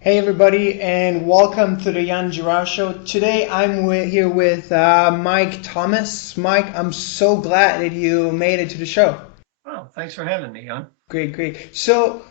Hey everybody, and welcome to the Yann Girard Show. Today here with Mike Thomas. Mike, I'm so glad that you made it to the show. Oh, thanks for having me, Jan. Great, great. So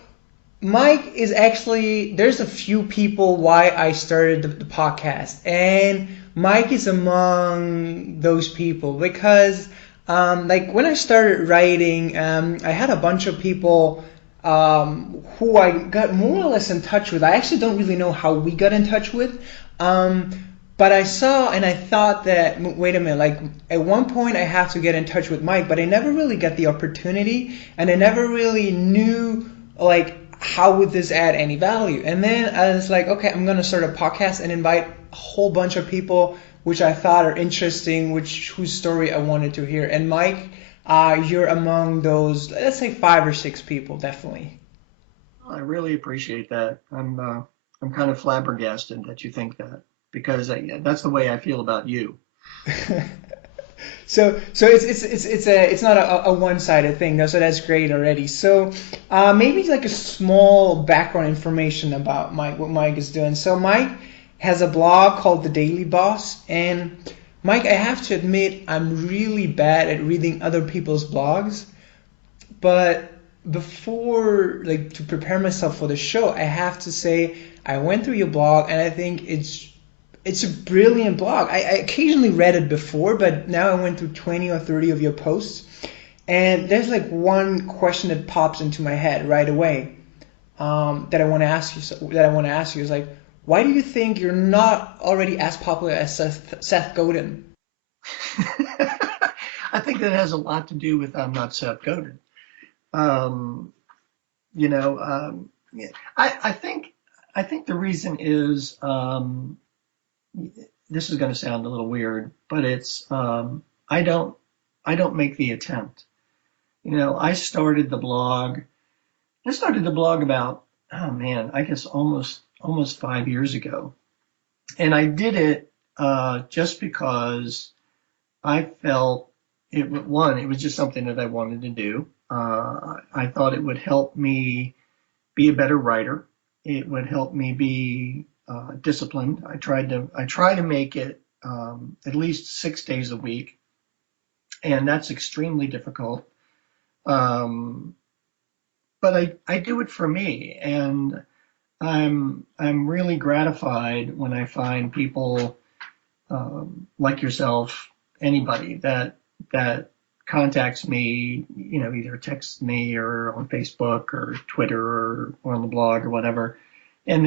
Mike is actually, there's a few people why I started the podcast, and Mike is among those people because, like, when I started writing, I had a bunch of people who I got more or less in touch with. I actually don't really know how we got in touch with, um, but I saw and I thought that, wait a minute, like, at one point I have to get in touch with Mike, but I never really got the opportunity, and I never really knew, like, how would this add any value? And then I was like, okay, I'm gonna start a podcast and invite a whole bunch of people which I thought are interesting, whose story I wanted to hear. And Mike, you're among those, let's say 5 or 6 people, definitely. I really appreciate that. I'm kind of flabbergasted that you think that because that's the way I feel about you. So it's not a one-sided thing though, so that's great already. So maybe like a small background information about Mike, what Mike is doing. So Mike has a blog called The Daily Boss, and Mike, I have to admit, I'm really bad at reading other people's blogs, but before, like, to prepare myself for the show, I have to say I went through your blog, and I think it's a brilliant blog. I occasionally read it before, but now I went through 20 or 30 of your posts, and there's like one question that pops into my head right away, that I want to ask you. That I want to ask you is like, why do you think you're not already as popular as Seth Godin? I think that has a lot to do with I'm not Seth Godin. Um, you know, yeah, I think the reason is this is going to sound a little weird, but it's I don't I don't make the attempt. I started the blog about, oh man, I guess almost 5 years ago, and I did it just because I felt it was just something that I wanted to do. I thought it would help me be a better writer. It would help me be disciplined. I try to make it at least 6 days a week, and that's extremely difficult. Um, but I do it for me, and I'm really gratified when I find people like yourself, anybody that contacts me, either texts me or on Facebook or Twitter or on the blog or whatever, and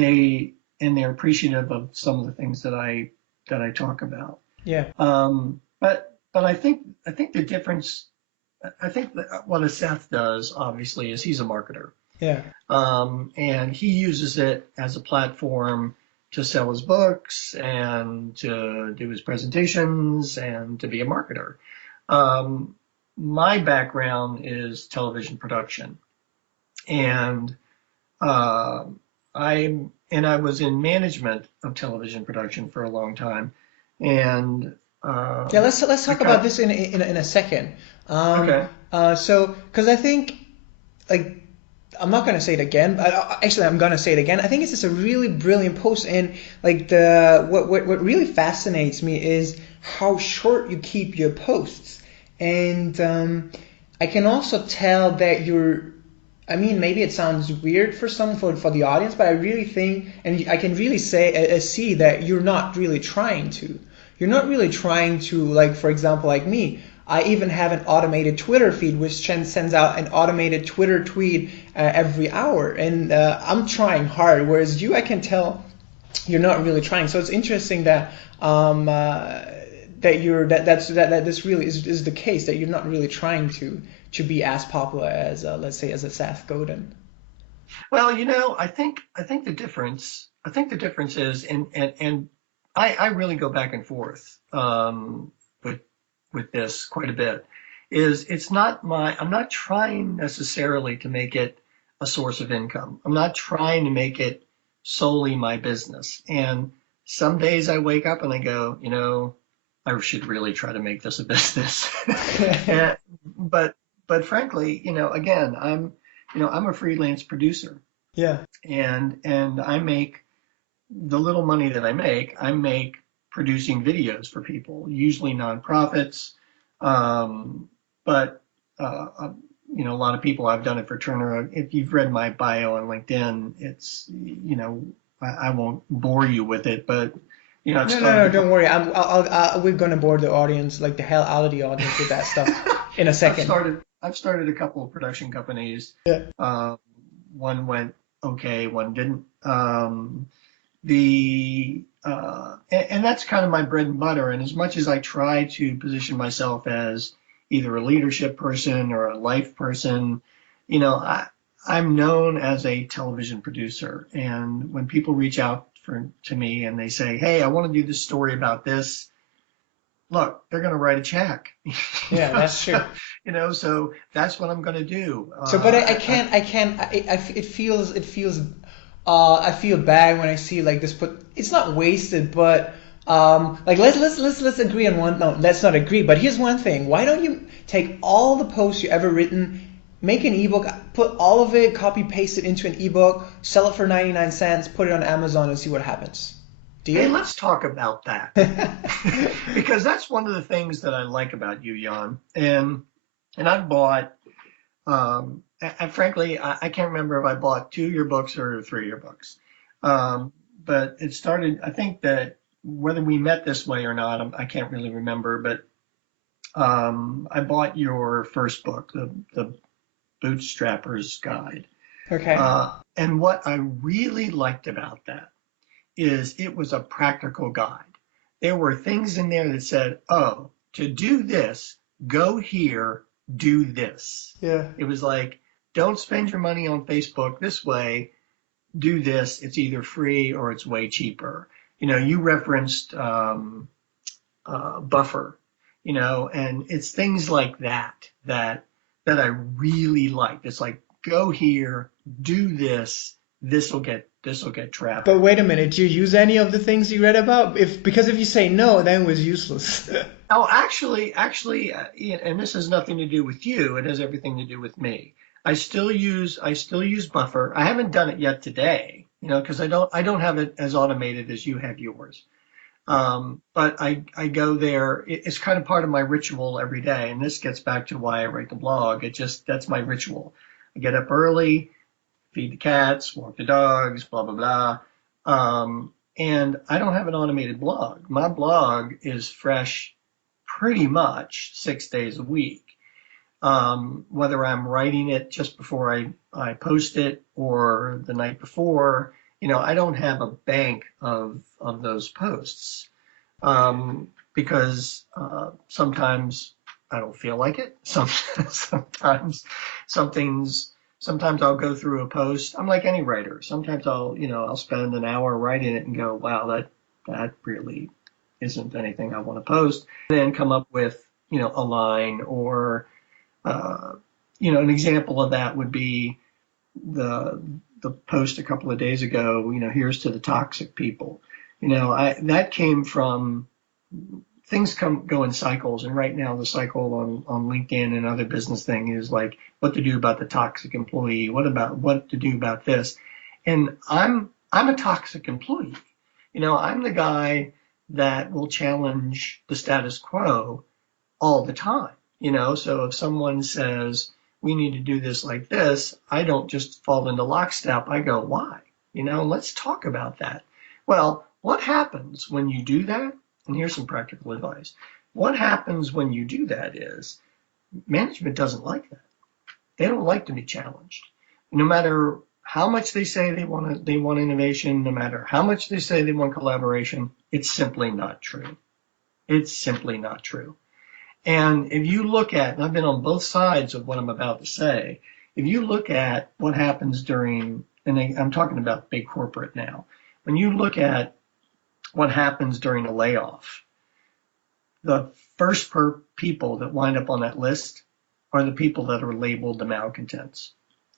they're appreciative of some of the things that I talk about. Yeah. But I think the difference. I think that what a Seth does, obviously, is he's a marketer. Yeah. And he uses it as a platform to sell his books and to do his presentations and to be a marketer. Um, my background is television production, and uh, I was in management of television production for a long time, and Yeah, let's I talk about got this in a second. okay. So because I think, like, I'm not gonna say it again, but actually I'm gonna say it again. I think it's just a really brilliant post, and like the what really fascinates me is how short you keep your posts, and I can also tell that you're. I mean, maybe it sounds weird for for the audience, but I really think, and I can really say see that you're not really trying to. You're not really trying to, like, for example, like me. I even have an automated Twitter feed which sends out an automated Twitter tweet every hour, and I'm trying hard. Whereas you, I can tell you're not really trying. So it's interesting that that this really is the case, that you're not really trying to be as popular as let's say as a Seth Godin. Well, I think the difference is, and I really go back and forth with this quite a bit. Is it's not my I'm not trying necessarily to make it a source of income. I'm not trying to make it solely my business. And some days I wake up and I go, I should really try to make this a business. And, but but frankly, again, I'm a freelance producer, Yeah. and I make the little money that I make producing videos for people, usually nonprofits. But, a lot of people, I've done it for Turner. If you've read my bio on LinkedIn, I won't bore you with it, but, I've No, no, started no, a don't couple. worry. We're gonna bore the audience, like the hell out of the audience with that stuff in a second. I've started a couple of production companies. Yeah. Um, One went okay, one didn't. And that's kind of my bread and butter. And as much as I try to position myself as either a leadership person or a life person, you know, I, I'm known as a television producer. And when people reach out to me and they say, "Hey, I want to do this story about this," look, they're going to write a check. Yeah, that's true. So that's what I'm going to do. So, but I can't. I feel bad when I see like this. But it's not wasted. But like let's agree on one. No, let's not agree. But here's one thing. Why don't you take all the posts you ever written, make an ebook, put all of it, copy paste it into an ebook, sell it for 99 cents, put it on Amazon, and see what happens. Hey, Deal? let's talk about that because that's one of the things that I like about you, Jan. And I've bought, frankly, I can't remember if I bought two of your books or three of your books. But it started, I think that whether we met this way or not, I can't really remember, but I bought your first book, the Bootstrapper's Guide. Okay. And what I really liked about that is it was a practical guide. There were things in there that said, oh, to do this, go here, do this. Yeah. It was like, don't spend your money on Facebook this way, do this. It's either free or it's way cheaper. You referenced Buffer, and it's things like that I really liked. It's like, go here, do this. This will get But traffic. wait a minute, do you use any of the things you read about? Because if you say no, then it was useless. Oh, actually, and this has nothing to do with you. It has everything to do with me. I still use Buffer. I haven't done it yet today, because I don't have it as automated as you have yours. But I go there. It's kind of part of my ritual every day, and this gets back to why I write the blog. That's my ritual. I get up early, feed the cats, walk the dogs, blah blah blah. And I don't have an automated blog. My blog is fresh pretty much 6 days a week. Whether I'm writing it just before I post it or the night before, I don't have a bank of those posts, because sometimes I don't feel like it. Sometimes something's sometimes I'll go through a post. I'm like any writer. Sometimes I'll spend an hour writing it and go, wow, that really isn't anything I want to post. And then come up with a line or an example of that would be the the post a couple of days ago. Here's to the toxic people. That came from things go in cycles, and right now the cycle on LinkedIn and other business thing is like what to do about the toxic employee, what to do about this, and I'm a toxic employee. I'm the guy that will challenge the status quo all the time. So if someone says we need to do this like this, I don't just fall into lockstep. I go, why? Let's talk about that. Well, what happens when you do that? And here's some practical advice. What happens when you do that is management doesn't like that. They don't like to be challenged. No matter how much they say they want innovation, no matter how much they say they want collaboration, it's simply not true. It's simply not true. And if you look at, and I've been on both sides of what I'm about to say, if you look at what happens during, and I'm talking about big corporate now, when you look at what happens during a layoff, the first people that wind up on that list are the people that are labeled the malcontents.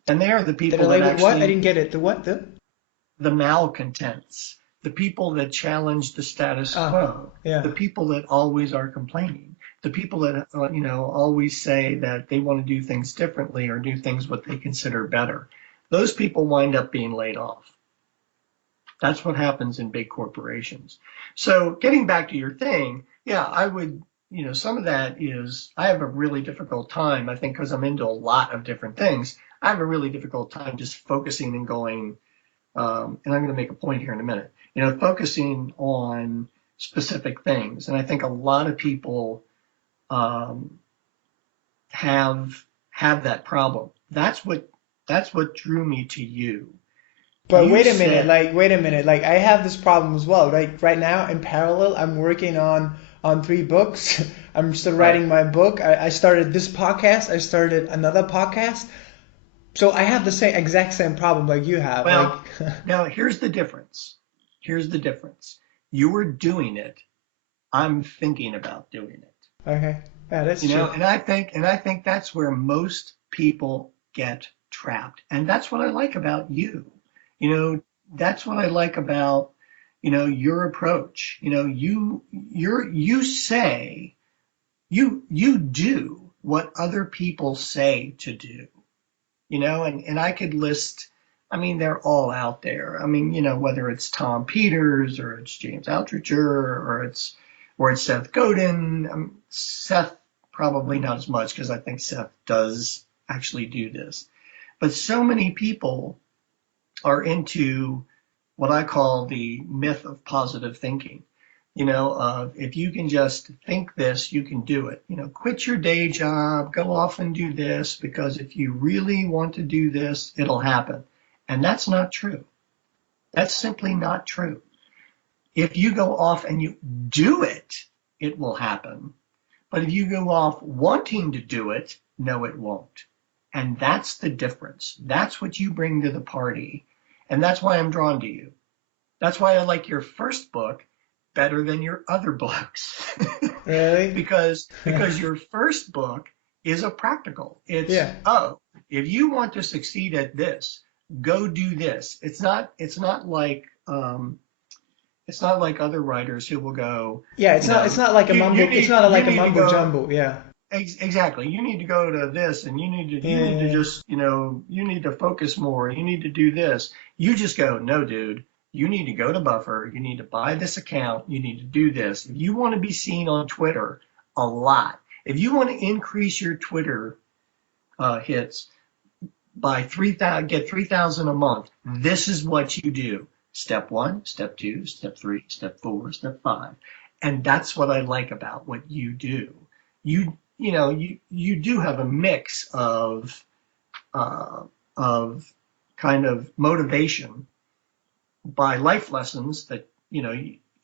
And they are the Did I people that label what? I actually, didn't get it. The what? the malcontents, the people that challenge the status Ah, quo, yeah. the people that always are complaining, the people that always say that they want to do things differently or do things what they consider better. Those people wind up being laid off. That's what happens in big corporations. So getting back to your thing, yeah, I would, some of that is I have a really difficult time, I think, because I'm into a lot of different things. I have a really difficult time just focusing and going, and I'm going to make a point here in a minute, focusing on specific things. And I think a lot of people um, have that problem. That's what drew me to you. But You said, wait a minute, like I have this problem as well. Right now, in parallel, I'm working on three books. I'm still right. writing my book. I started this podcast. I started another podcast. So I have the exact same problem like you have. Like, Well, now here's the difference. Here's the difference. You were doing it. I'm thinking about doing it. okay, yeah, that's true. And I think that's where most people get trapped. And that's what I like about you. You know, that's what I like about, your approach. You do what other people say to do. And I could list, I mean, they're all out there. I mean, whether it's Tom Peters or it's James Altucher or it's Seth Godin. Seth probably not as much because I think Seth does actually do this. But so many people are into what I call the myth of positive thinking. If you can just think this, you can do it. Quit your day job, go off and do this, because if you really want to do this, it'll happen. And that's not true. That's simply not true. If you go off and you do it, it will happen. But if you go off wanting to do it, no, it won't. And that's the difference. That's what you bring to the party. And that's why I'm drawn to you. That's why I like your first book better than your other books. Really? because your first book is a practical. It's Yeah. If you want to succeed at this, go do this. It's not like other writers who will go, Yeah, it's not like a mumbo. It's not like a you need to mumbo go jumbo. Yeah. exactly. You need to go to this, and you need to Yeah. just, you need to focus more. You need to do this. You just go, no, dude. You need to go to Buffer. You need to buy this account. You need to do this. If you want to be seen on Twitter a lot, if you want to increase your Twitter hits by 3,000, get 3,000 a month, this is what you do. Step 1, step 2, step 3, step 4, step 5. And that's what I like about what you do. You do have a mix of kind of motivation by life lessons that,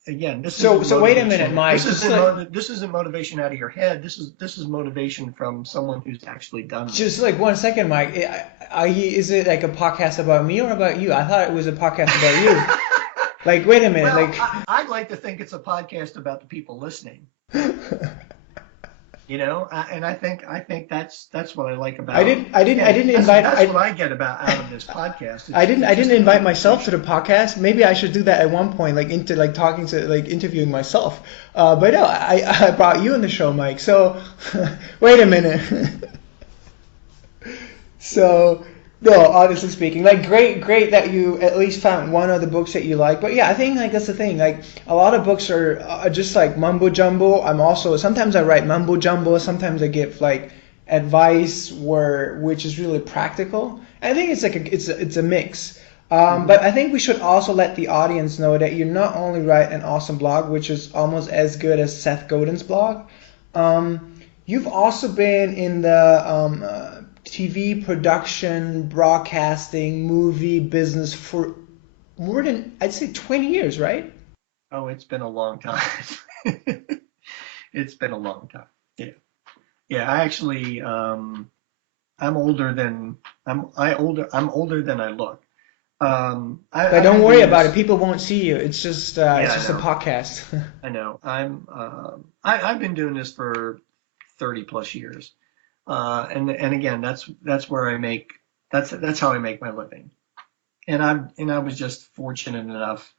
again, this So isn't wait a minute, motivation. Mike. This isn't motivation out of your head. This is motivation from someone who's actually done Just this. like 1 second, Mike. Is it like a podcast about me or about you? I thought it was a podcast about you. Like, wait a minute. Well, Like, I'd like to think it's a podcast about the people listening. And I think that's what I like about. I didn't invite. That's what I get out of this podcast. I didn't It's just a invite myself to the conversation. podcast. Maybe I should do that at one point, like into like talking to like interviewing myself. But no, I brought you on the show, Mike. So wait a minute. So no, honestly speaking, like great that you at least found one of the books that you like. But yeah, I think like that's the thing. Like a lot of books are just like mumbo jumbo. I'm also sometimes I write mumbo jumbo. Sometimes I give like advice which is really practical. I think it's like it's a mix. Mhm. But I think we should also let the audience know that you not only write an awesome blog, which is almost as good as Seth Godin's blog. You've also been in the TV production, broadcasting, movie business for more than, I'd say, 20 years, right? Oh, it's been a long time. It's been a long time. Yeah. Yeah. I actually, I'm older than I look. But I've don't been worry doing about it. this. People won't see you. It's Yeah, I just a know. podcast. I know. I've been doing this for 30 plus years. And again, that's where that's how I make my living. And I was just fortunate enough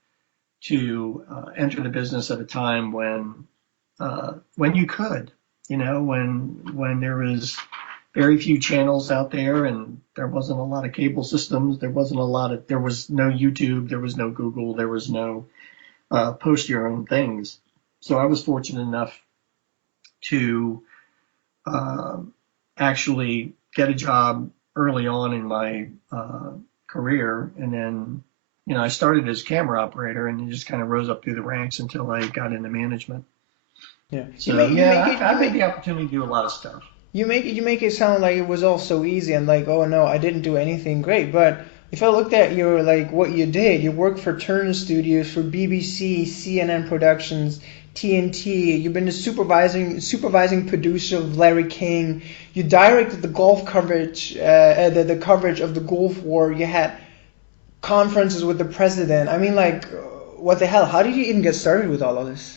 to enter the business at a time when you could, when there was very few channels out there, and there wasn't a lot of cable systems. There was no YouTube, there was no Google, there was no post your own things. So I was fortunate enough to uh, actually get a job early on in my career, and then I started as camera operator, and just kind of rose up through the ranks until I got into management. Yeah. So yeah, I've had the opportunity to do a lot of stuff. You make it sound like it was all so easy and like, oh no, I didn't do anything great. But if I looked at your like what you did, you worked for Turner Studios, for BBC, CNN Productions, TNT. You've been the supervising producer of Larry King. You directed the golf coverage, the coverage of the Gulf War. You had conferences with the president. I mean, like, what the hell? How did you even get started with all of this?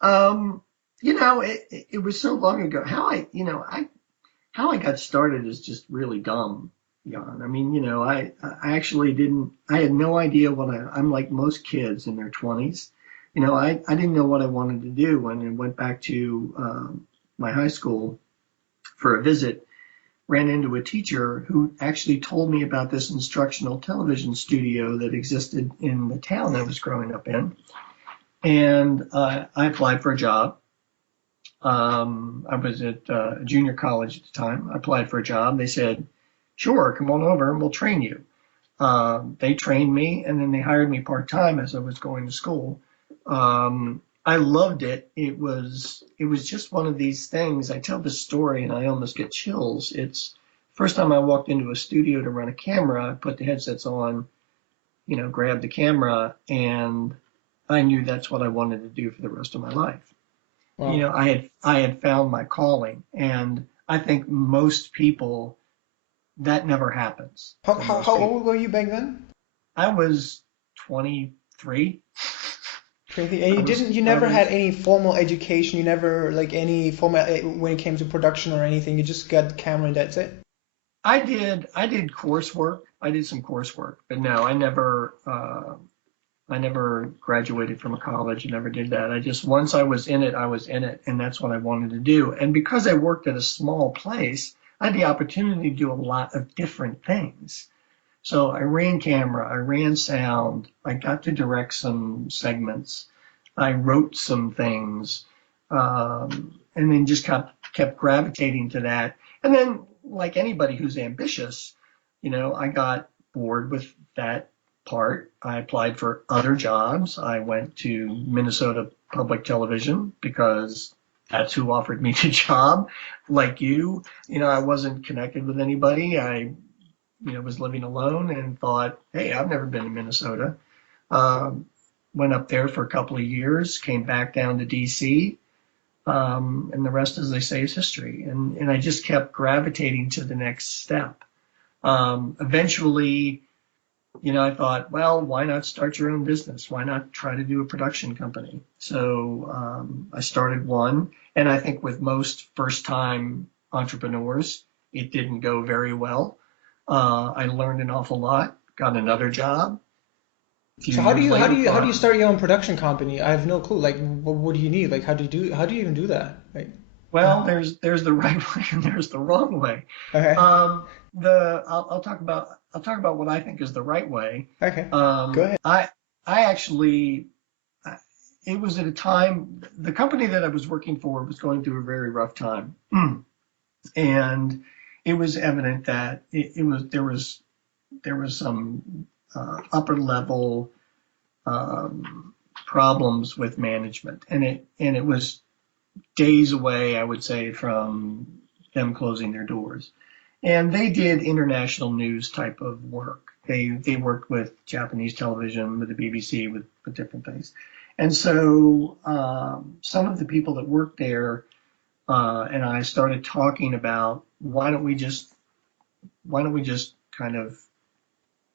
um, it was so long ago. How I got started is just really dumb, Jan. I mean, I actually didn't. I had no idea I'm like most kids in their 20s. I didn't know what I wanted to do when I went back to my high school for a visit. Ran into a teacher who actually told me about this instructional television studio that existed in the town I was growing up in. And I applied for a job. I was at a junior college at the time. I applied for a job. They said, sure, come on over and we'll train you. They trained me, and then they hired me part-time as I was going to school. I loved it. It was just one of these things. I tell this story and I almost get chills. It's first time I walked into a studio to run a camera, I put the headsets on, grabbed the camera, and I knew that's what I wanted to do for the rest of my life. Wow. I had found my calling, and I think most people that never happens How, for how, most how people. old were you back then? I was 23. Crazy. And I was you I never had was any formal education. You never like any formal when it came to production or anything. You just got the camera and that's it. I did coursework. I did some coursework, but no, I never graduated from a college. I never did that. I just once I was in it, and that's what I wanted to do. And because I worked at a small place, I had the opportunity to do a lot of different things. So I ran camera, I ran sound, I got to direct some segments, I wrote some things, and then just kept gravitating to that. And then, like anybody who's ambitious, I got bored with that part. I applied for other jobs. I went to Minnesota Public Television because that's who offered me the job. Like I wasn't connected with anybody. I was living alone and thought, hey, I've never been to Minnesota. Um, Went up there for a couple of years, came back down to DC, and the rest, as they say, is history. And I just kept gravitating to the next step. Eventually, I thought, well, why not start your own business? Why not try to do a production company? So I started one, and I think with most first-time entrepreneurs, it didn't go very well. I learned an awful lot, got another job. A few So how do years you how do later, you how do you thought, start your own production company? I have no clue. Like, what do you need? Like, how do you even do that? Like, well, there's the right way and there's the wrong way. okay, I'll talk about what I think is the right way. okay, go Um, ahead. I I actually it was at a time the company that I was working for was going through a very rough time, and it was evident that there was some upper level um, problems with management, and it was days away, I would say, from them closing their doors. And they did international news type of work. They worked with Japanese television, with the BBC, with different things. And so some of the people that worked there and I started talking about why don't we just kind of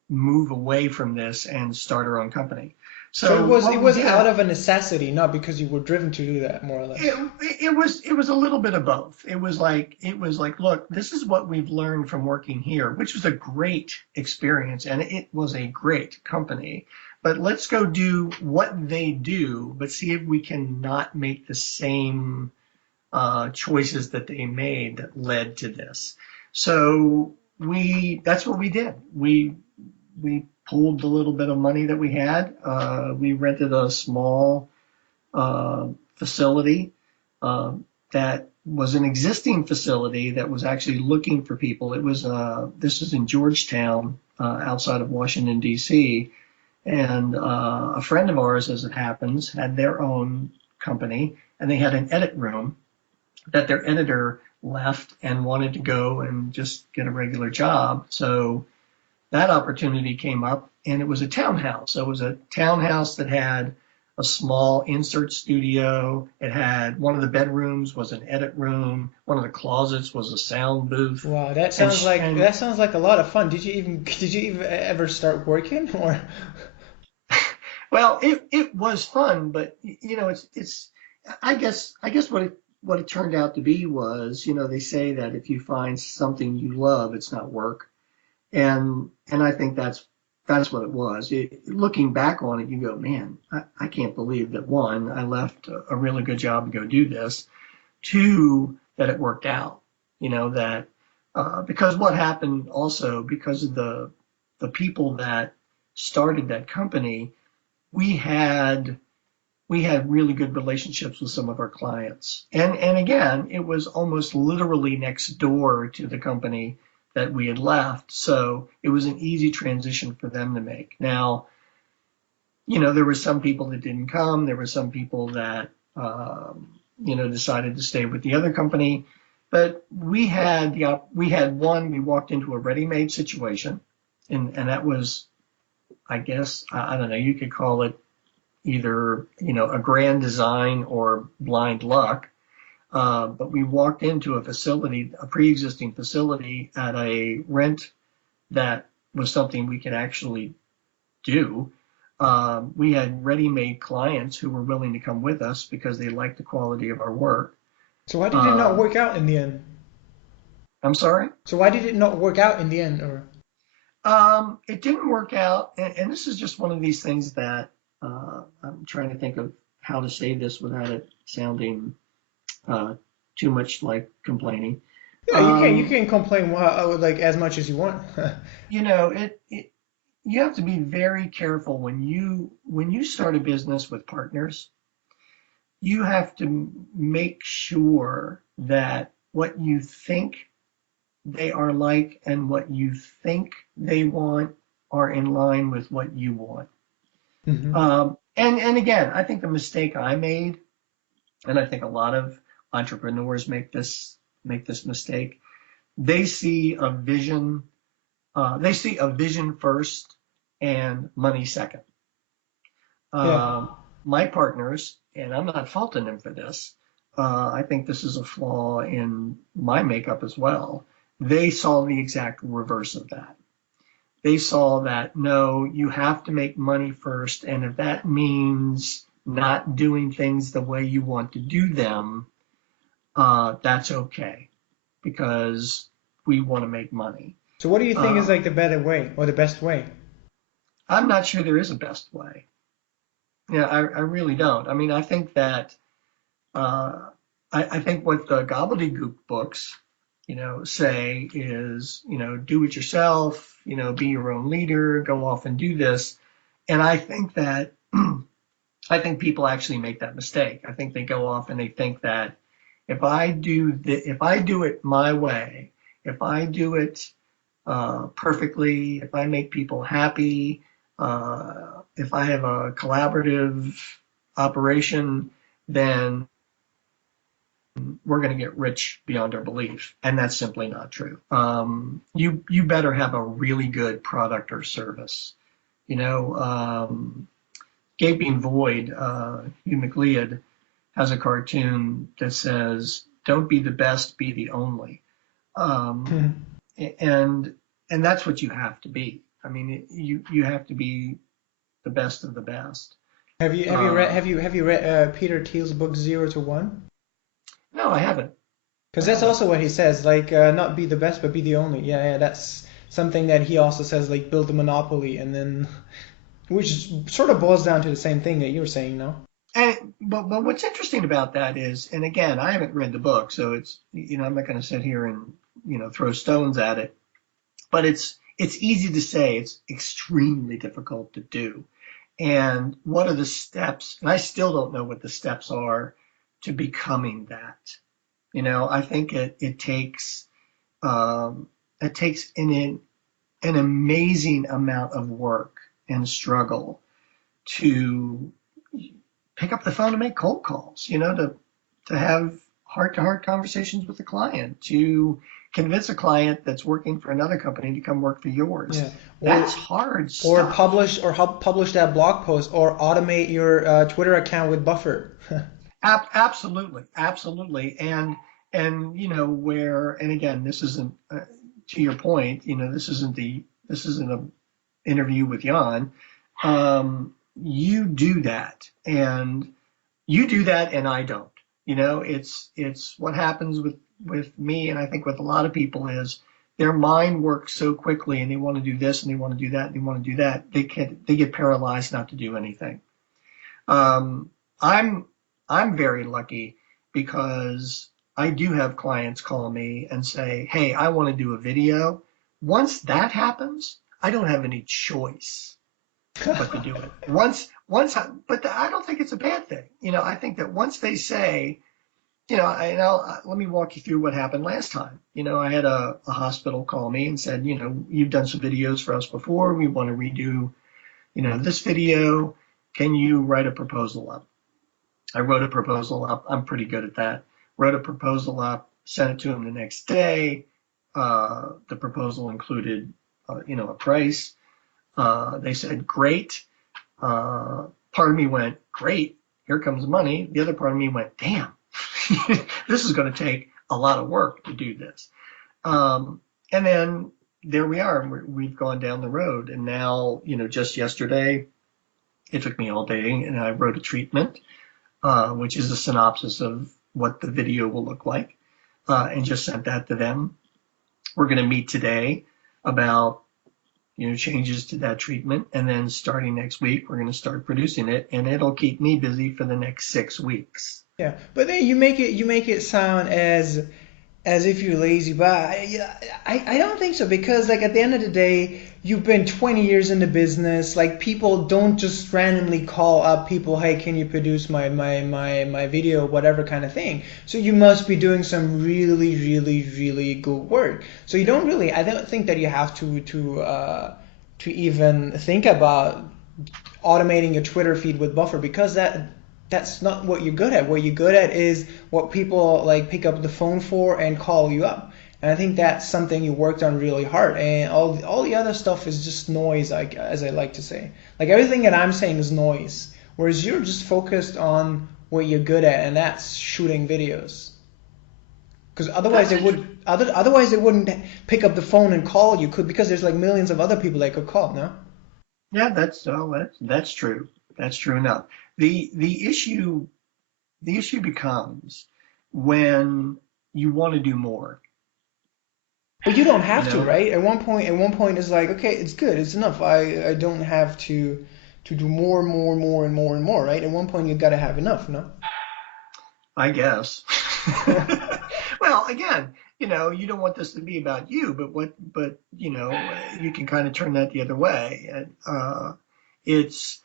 move away from this and start our own company. So it So was it what we was out did, of a necessity, not because you were driven to do that, more or less. it was a little bit of both. It was like, look, this is what we've learned from working here, which was a great experience, and it was a great company. But let's go do what they do, but see if we can not make the same choices that they made that led to this. So that's what we did. We pooled the little bit of money that we had. We rented a small facility that was an existing facility that was actually looking for people. This is in Georgetown, outside of Washington, D.C., and a friend of ours, as it happens, had their own company, and they had an edit room that their editor left and wanted to go and just get a regular job. So that opportunity came up, and it was a townhouse. So it was a townhouse that had a small insert studio. It had one of the bedrooms was an edit room. One of the closets was a sound booth. Wow, that sounds like a lot of fun. Did you even ever start working or? Well, it was fun, but it's I guess what it turned out to be was, they say that if you find something you love, it's not work. And I think that's what it was. Looking back on it, you go, man, I can't believe that, one, I left a really good job to go do this. Two, that it worked out. That because what happened also, because of the people that started that company, we had really good relationships with some of our clients. And again, it was almost literally next door to the company that we had left. So it was an easy transition for them to make. Now, there were some people that didn't come. There were some people that, decided to stay with the other company. But we walked into a ready-made situation. And that was, I guess, I don't know, you could call it either, a grand design or blind luck. But we walked into a pre-existing facility at a rent that was something we could actually do. We had ready-made clients who were willing to come with us because they liked the quality of our work. So why did it not work out in the end? I'm sorry? So why did it not work out in the end? Or it didn't work out, and this is just one of these things that I'm trying to think of how to say this without it sounding too much like complaining. Yeah, you can complain like as much as you want. You have to be very careful when you start a business with partners. You have to make sure that what you think they are like and what you think they want are in line with what you want. Mm-hmm. And again, I think the mistake I made, and I think a lot of entrepreneurs make this mistake. They see a vision. They see a vision first and money second. Yeah. My partners, and I'm not faulting them for this. I think this is a flaw in my makeup as well. They saw the exact reverse of that. They saw that, no, you have to make money first, and if that means not doing things the way you want to do them, that's okay, because we want to make money. So what do you think is like the better way or the best way? I'm not sure there is a best way. Yeah, I really don't. I mean, I think that I think what the gobbledygook books, say is, do it yourself, be your own leader, go off and do this. And I think that I think people actually make that mistake. I think they go off and they think that if I do it my way, if I do it perfectly, if I make people happy, if I have a collaborative operation, then we're going to get rich beyond our belief, and that's simply not true. You better have a really good product or service. Gaping Void, Hugh McLeod has a cartoon that says, "Don't be the best, be the only," and that's what you have to be. I mean, you have to be the best of the best. Have you read Peter Teals' book 0 to 1? No, I haven't. Because that's also what he says, like not be the best, but be the only. Yeah, that's something that he also says, like build a monopoly, and then which sort of boils down to the same thing that you were saying, no? But what's interesting about that is, and again, I haven't read the book, so it's, I'm not going to sit here and, throw stones at it, but it's easy to say, it's extremely difficult to do. And what are the steps? And I still don't know what the steps are to becoming that. I think it takes um, an amazing amount of work and struggle to pick up the phone and make cold calls, to have heart-to-heart conversations with a client, to convince a client that's working for another company to come work for yours. Yeah. That's hard Or stuff. publish that blog post or automate your Twitter account with Buffer. Absolutely, absolutely, and and again, this isn't to your point. This isn't an interview with Jan. You do that, and I don't. It's what happens with me, and I think with a lot of people is their mind works so quickly, and they want to do this, and they want to do that, and they want to do that. They get paralyzed not to do anything. Um, I'm very lucky because I do have clients call me and say, "Hey, I want to do a video." Once that happens, I don't have any choice but to do it. But I don't think it's a bad thing. I think that once they say, let me walk you through what happened last time. I had a hospital call me and said, you've done some videos for us before. We want to redo, this video. Can you write a proposal up? I wrote a proposal up. I'm pretty good at that. Wrote a proposal up, sent it to him the next day. The proposal included, a price. They said, great. Part of me went, great, here comes money. The other part of me went, damn, this is going to take a lot of work to do this. And then there we are. We've gone down the road. And now, just yesterday, it took me all day and I wrote a treatment, which is a synopsis of what the video will look like, and just sent that to them. We're going to meet today about changes to that treatment. And then starting next week, we're going to start producing it, and it'll keep me busy for the next 6 weeks. Yeah, but then you make it sound as if you're lazy, but I don't think so, because like at the end of the day, you've been 20 years in the business. Like people don't just randomly call up people, hey, can you produce my video, whatever kind of thing. So you must be doing some really, really, really good work. So I don't think that you have to even think about automating your Twitter feed with Buffer, because that's not what you're good at. What you're good at is what people like pick up the phone for and call you up. And I think that's something you worked on really hard. And all the other stuff is just noise, as I like to say. Like everything that I'm saying is noise, whereas you're just focused on what you're good at, and that's shooting videos. Because otherwise they wouldn't pick up the phone and call you, because there's like millions of other people they could call, no? Yeah, that's true. That's true enough. The issue becomes when you want to do more. But you don't have You to, know, right? At one point it's like, okay, it's good, it's enough. I don't have to do more, more, more, and more and more, right? At one point you gotta have enough, no? I guess. Well, again, you don't want this to be about you, but you can kind of turn that the other way. And it's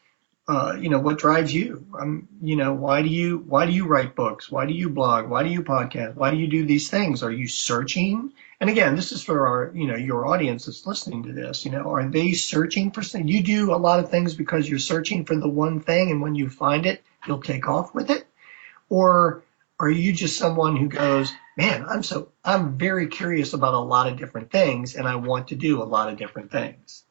what drives you. Why do you write books? Why do you blog? Why do you podcast? Why do you do these things? Are you searching? And again, this is for your audience that's listening to this. Are they searching for something? You do a lot of things because you're searching for the one thing, and when you find it, you'll take off with it. Or are you just someone who goes, man, I'm very curious about a lot of different things, and I want to do a lot of different things.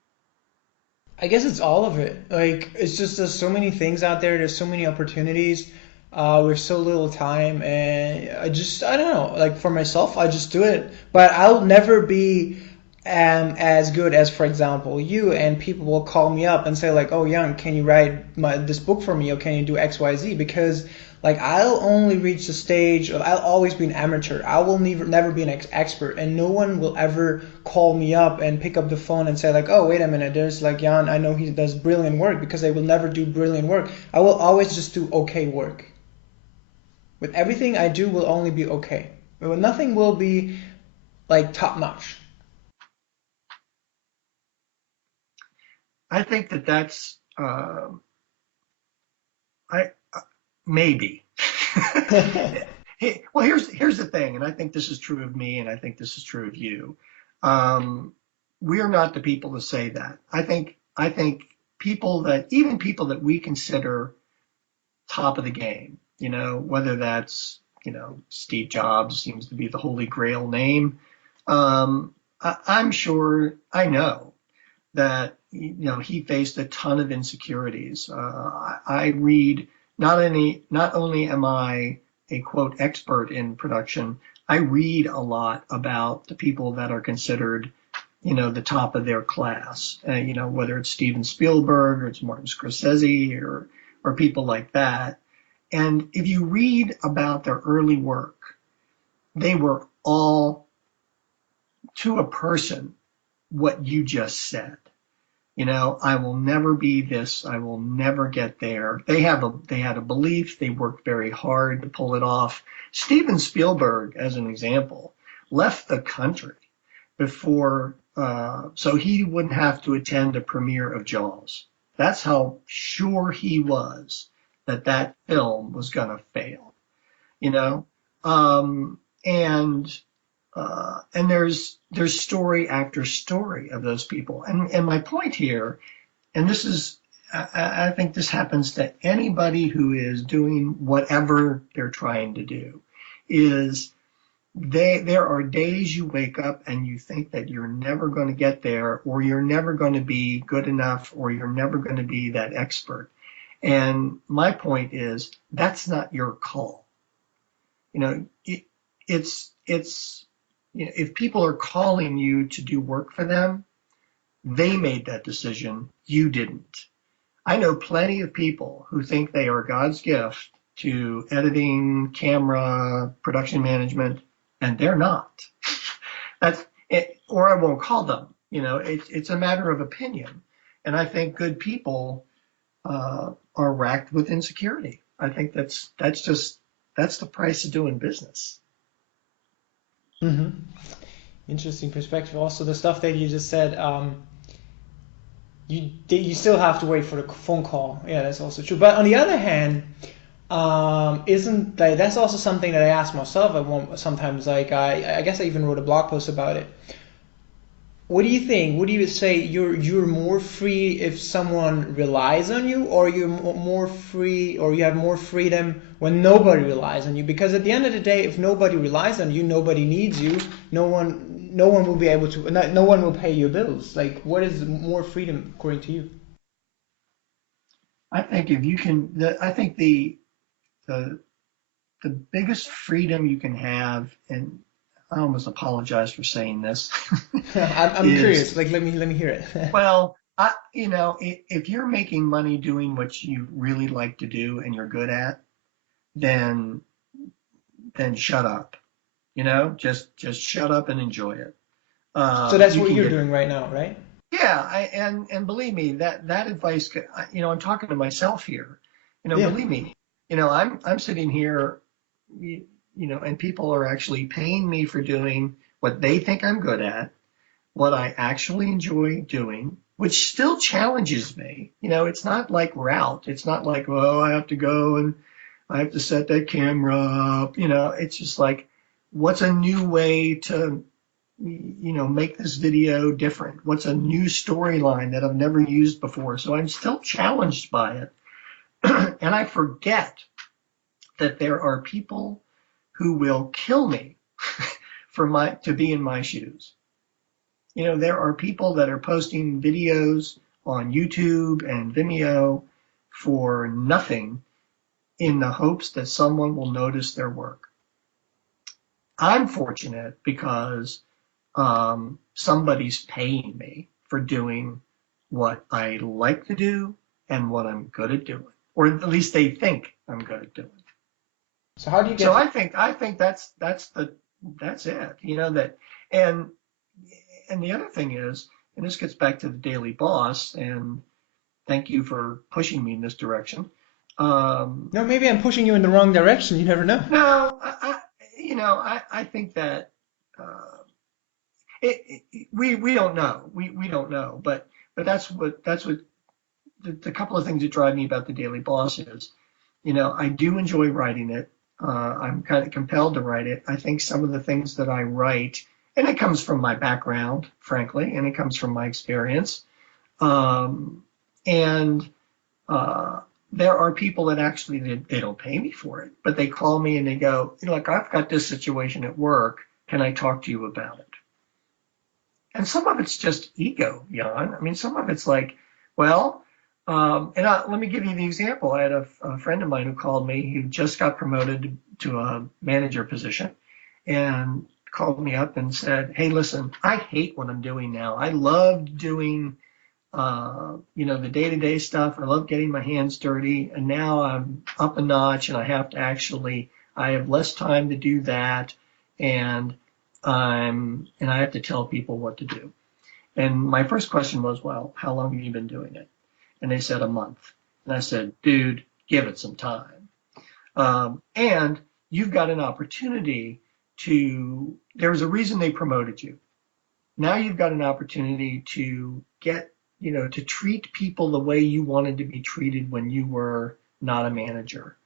I guess it's all of it. Like it's just there's so many things out there. There's so many opportunities. With so little time, and I don't know. Like for myself, I just do it. But I'll never be am as good as, for example, you, and people will call me up and say like, "Oh, Young, can you write this book for me, or can you do X, Y, Z?" Because like I'll only reach the stage of I'll always be an amateur. I will never be an expert, and no one will ever call me up and pick up the phone and say like, "Oh, wait a minute, there's like Jan, I know he does brilliant work," because they will never do brilliant work. I will always just do okay work. With everything I do will only be okay. But nothing will be like top notch. I think that's I maybe. Well, here's the thing, and I think this is true of me, and I think this is true of you. Um, we're not the people to say that. I think people that we consider top of the game, whether that's Steve Jobs seems to be the holy grail name. I'm sure I know that he faced a ton of insecurities. I read not only am I a quote expert in production, I read a lot about the people that are considered the top of their class. Whether it's Steven Spielberg or it's Martin Scorsese or people like that. And if you read about their early work, they were all to a person what you just said. I will never be this. I will never get there. They had a belief. They worked very hard to pull it off. Steven Spielberg, as an example, left the country before, so he wouldn't have to attend a premiere of Jaws. That's how sure he was that that film was going to fail. You know, um, and and there's story after story of those people. And my point here, and this is, I think this happens to anybody who is doing whatever they're trying to do, is there are days you wake up and you think that you're never going to get there, or you're never going to be good enough, or you're never going to be that expert. And my point is that's not your call. It's if people are calling you to do work for them, they made that decision. You didn't. I know plenty of people who think they are God's gift to editing, camera, production management, and they're not. That's it, or I won't call them. It's a matter of opinion, and I think good people are racked with insecurity. I think that's the price of doing business. Hmm. Interesting perspective. Also, the stuff that you just said, you still have to wait for the phone call. Yeah, that's also true. But on the other hand, isn't like that's also something that I ask myself at one sometimes. Like I guess I even wrote a blog post about it. What do you think? Would you say you're more free if someone relies on you, or you're more free, or you have more freedom when nobody relies on you? Because at the end of the day, if nobody relies on you, nobody needs you. No one will be able to. No one will pay your bills. Like, what is more freedom according to you? I think if you can, I think the the biggest freedom you can have, and I almost apologize for saying this, I'm is curious. Like, let me hear it. well, if you're making money doing what you really like to do and you're good at, then shut up. Just shut up and enjoy it. So that's You what can you're get doing right now, right? Yeah, and believe me, that advice, I'm talking to myself here. Yeah. Believe me, I'm sitting here, and people are actually paying me for doing what they think I'm good at, what I actually enjoy doing, which still challenges me. It's not like route. It's not like, well, I have to go and I have to set that camera up. It's just like, what's a new way to make this video different? What's a new storyline that I've never used before? So I'm still challenged by it. And I forget that there are people who will kill me to be in my shoes. There are people that are posting videos on YouTube and Vimeo for nothing in the hopes that someone will notice their work. I'm fortunate because somebody's paying me for doing what I like to do and what I'm good at doing, or at least they think I'm good at doing. So how do you So get? I think that's it. That and and the other thing is, and this gets back to the Daily Boss, and thank you for pushing me in this direction. Um, No, maybe I'm pushing you in the wrong direction. You never know. no, I think that uh, we don't know. We don't know, but that's what the couple of things that drive me about the Daily Boss is, I do enjoy writing it. I'm kind of compelled to write it. I think some of the things that I write, and it comes from my background, frankly, and it comes from my experience. Um, and uh, there are people that actually they don't pay me for it, but they call me and they go, look, I've got this situation at work. Can I talk to you about it? And some of it's just ego, Jan. I mean, some of it's like, well, let me give you the example. I had a friend of mine who called me who just got promoted to a manager position and called me up and said, hey, listen, I hate what I'm doing now. I loved doing, the day-to-day stuff. I love getting my hands dirty. And now I'm up a notch and I have less time to do that. And I have to tell people what to do. And my first question was, well, how long have you been doing it? And they said a month. And I said, dude, give it some time. And you've got an opportunity there's a reason they promoted you. Now you've got an opportunity to to treat people the way you wanted to be treated when you were not a manager.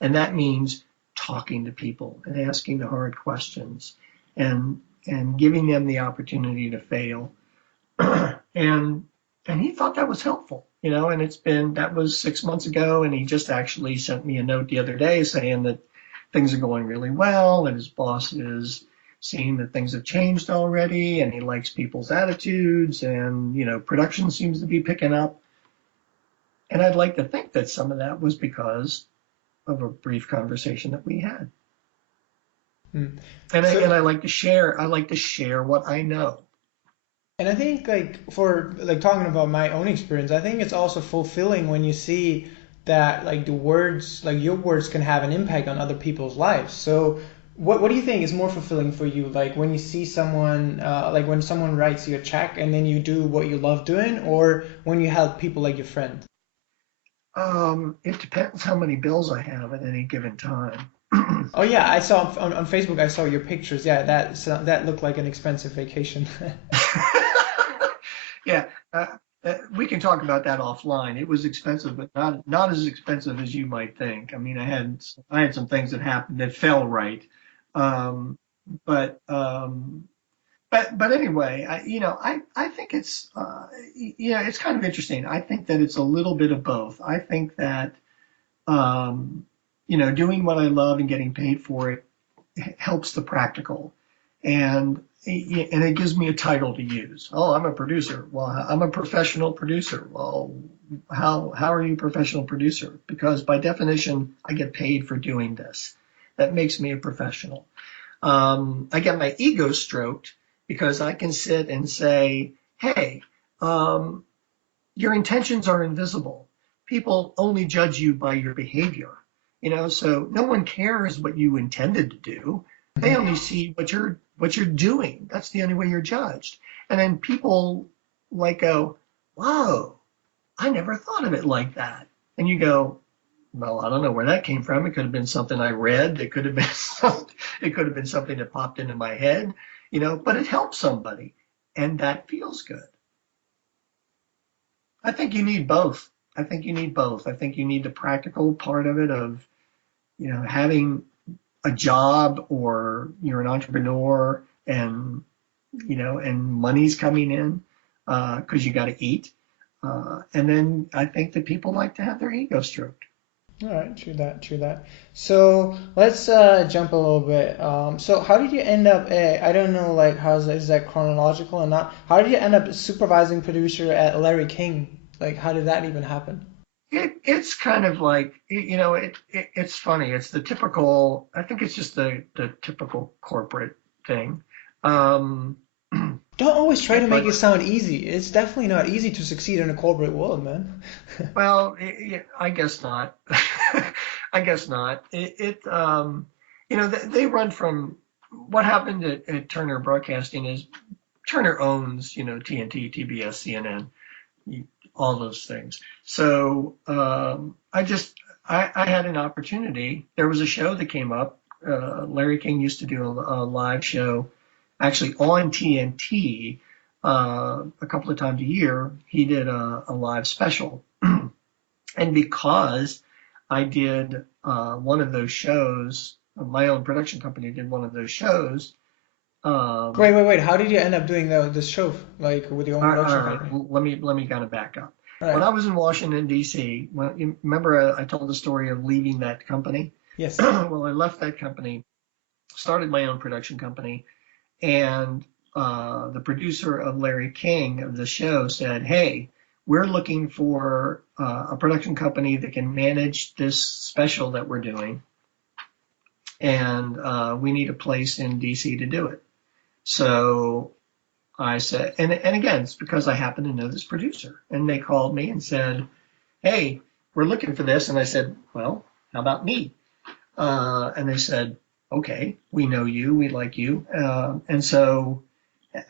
And that means talking to people and asking the hard questions and giving them the opportunity to fail. and he thought that was helpful, and that was 6 months ago, and he just actually sent me a note the other day saying that things are going really well and his boss is seeing that things have changed already and he likes people's attitudes and production seems to be picking up. And I'd like to think that some of that was because of a brief conversation that we had. Hmm. And So, I like to share what I know. and I think like for like talking about my own experience, I think it's also fulfilling when you see that like the words, like your words can have an impact on other people's lives. So what do you think is more fulfilling for you? Like when you see someone, like when someone writes you a check and then you do what you love doing, or when you help people like your friend? It depends how many bills I have at any given time. Oh yeah, I saw on Facebook. I saw your pictures. Yeah, that looked like an expensive vacation. Yeah, we can talk about that offline. It was expensive, but not as expensive as you might think. I mean, I had some things that happened that fell right, um, but but anyway, I think it's kind of interesting. I think that it's a little bit of both. I think that um, doing what I love and getting paid for it helps the practical, and it gives me a title to use. Oh, I'm a producer. Well, I'm a professional producer. Well, how are you a professional producer? Because by definition, I get paid for doing this. That makes me a professional. I get my ego stroked because I can sit and say, hey, um, your intentions are invisible. People only judge you by your behavior. So no one cares what you intended to do. They Mhm. only see what you're doing. That's the only way you're judged. And then people like go, whoa, I never thought of it like that. And you go, well, I don't know where that came from. It could have been something I read. It could have been it could have been something that popped into my head, but it helps somebody. And that feels good. I think you need both. I think you need both. I think you need the practical part of it of, having a job or you're an entrepreneur and, and money's coming in because you got to eat. And then I think that people like to have their ego stroked. All right, true that, true that. So let's jump a little bit. So how did you end up? I don't know, like, is that chronological or not? How did you end up supervising producer at Larry King? Like, how did that even happen? It's kind of like, it's funny. It's the typical, I think it's just the typical corporate thing. Um, Don't always try to make But it sound easy. It's definitely not easy to succeed in a corporate world, man. well, I guess not. I guess not. They run from what happened at Turner Broadcasting is Turner owns, TNT, TBS, CNN, all those things. So I had an opportunity. There was a show that came up. Larry King used to do a live show, actually on TNT, a couple of times a year. He did a live special, and because I did one of those shows, my own production company did one of those shows. Um, Wait. How did you end up doing this show, like with your own production company? let me kind of back up. All When right. I was in Washington D.C., you remember I told the story of leaving that company. Yes. Well, I left that company, started my own production company, and the producer of Larry King of the show said, "Hey, we're looking for a production company that can manage this special that we're doing, and we need a place in D.C. to do it." So I said, and again, it's because I happen to know this producer, and they called me and said, "Hey, we're looking for this," and I said, "Well, how about me?" And they said, "Okay, we know you, we like you," and so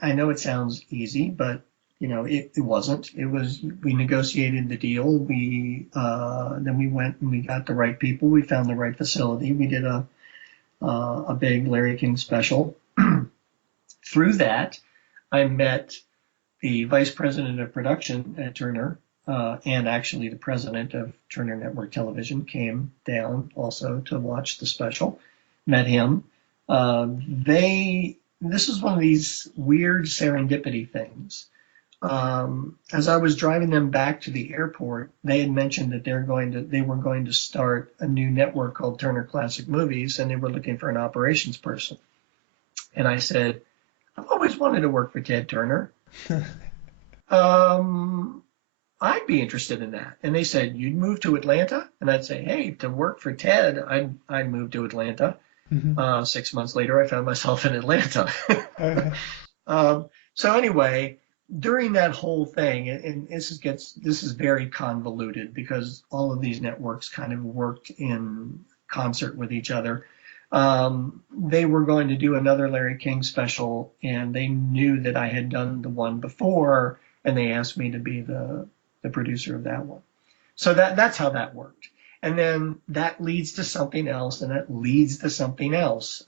I know it sounds easy, but it wasn't. It was we negotiated the deal. We then we went and we got the right people. We found the right facility. We did a big Larry King special. Through that, I met the vice president of production at Turner, and actually the president of Turner Network Television came down also to watch the special. Met him. This is one of these weird serendipity things. As I was driving them back to the airport, they had mentioned that they were going to start a new network called Turner Classic Movies, and they were looking for an operations person. And I said, "I've always wanted to work for Ted Turner. Um, I'd be interested in that." And they said, "You'd move to Atlanta?" And I'd say, "Hey, to work for Ted, I'd move to Atlanta." Hmm. 6 months later, I found myself in Atlanta. Okay. So anyway, during that whole thing, and this is very convoluted because all of these networks kind of worked in concert with each other. They were going to do another Larry King special, and they knew that I had done the one before, and they asked me to be the producer of that one. So that's how that worked. And then that leads to something else, and that leads to something else,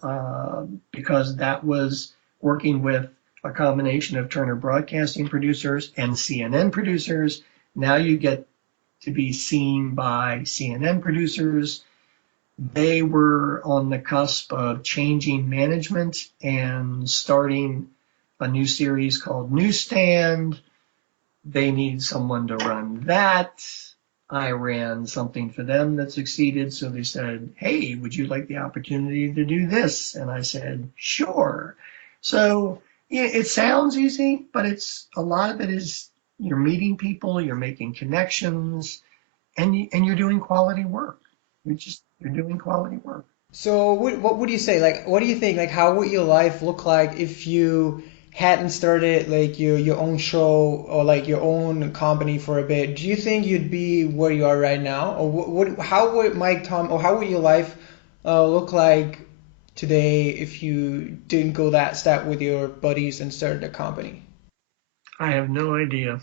because that was working with a combination of Turner Broadcasting producers and CNN producers. Now you get to be seen by CNN producers. They were on the cusp of changing management and starting a new series called Newsstand. They need someone to run that. I ran something for them that succeeded. So they said, "Hey, would you like the opportunity to do this?" And I said, "Sure." So yeah, it sounds easy, but a lot of it is you're meeting people, you're making connections, and you're doing quality work. You're doing quality work. So what would you say? Like, what do you think? Like, how would your life look like if you hadn't started like your own show or like your own company for a bit? Do you think you'd be where you are right now, or how would Mike Tom or how would your life look like today if you didn't go that step with your buddies and started a company? I have no idea.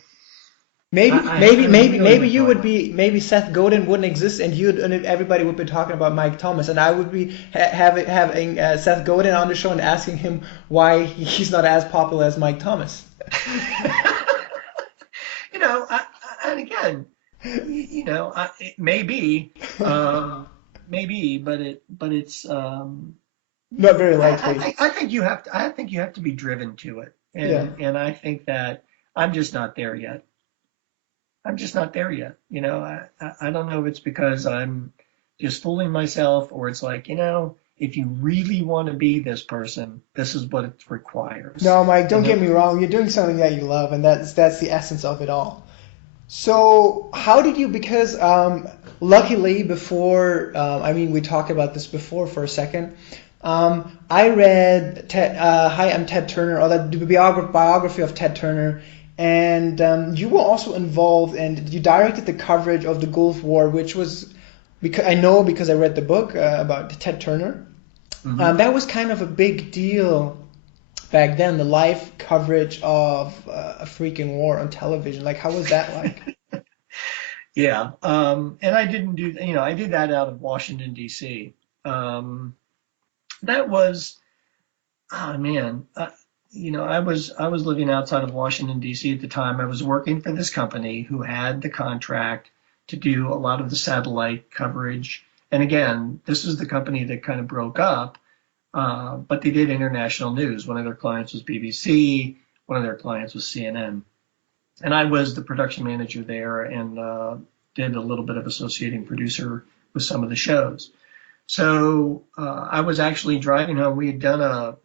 Maybe, I really maybe have you no would idea. be, maybe Seth Godin wouldn't exist, and you and everybody would be talking about Mike Thomas, and I would be having Seth Godin on the show and asking him why he's not as popular as Mike Thomas. you know, and again, it may be, maybe, but it's. Not very likely. I think you have to be driven to it, Yeah. and I think that I'm just not there yet. I'm just not there yet. I don't know if it's because I'm just fooling myself or it's like, if you really want to be this person, this is what it requires. No, Mike, don't And get then, me wrong. You're doing something that you love, and that's the essence of it all. So how did you? Because luckily, before I mean, we talked about this before for a second. I read Hi, I'm Ted Turner, or the biography of Ted Turner, and you were also involved and you directed the coverage of the Gulf War, which was because I know because I read the book about Ted Turner. Hmm. That was kind of a big deal back then, the live coverage of a freaking war on television. Like, how was that like? Yeah. And I didn't do, I did that out of Washington, D.C. That was, oh man, I was living outside of Washington, D.C. at the time. I was working for this company who had the contract to do a lot of the satellite coverage. And again, this is the company that kind of broke up, but they did international news. One of their clients was BBC, one of their clients was CNN. And I was the production manager there and did a little bit of associating producer with some of the shows. So I was actually driving home. We had done a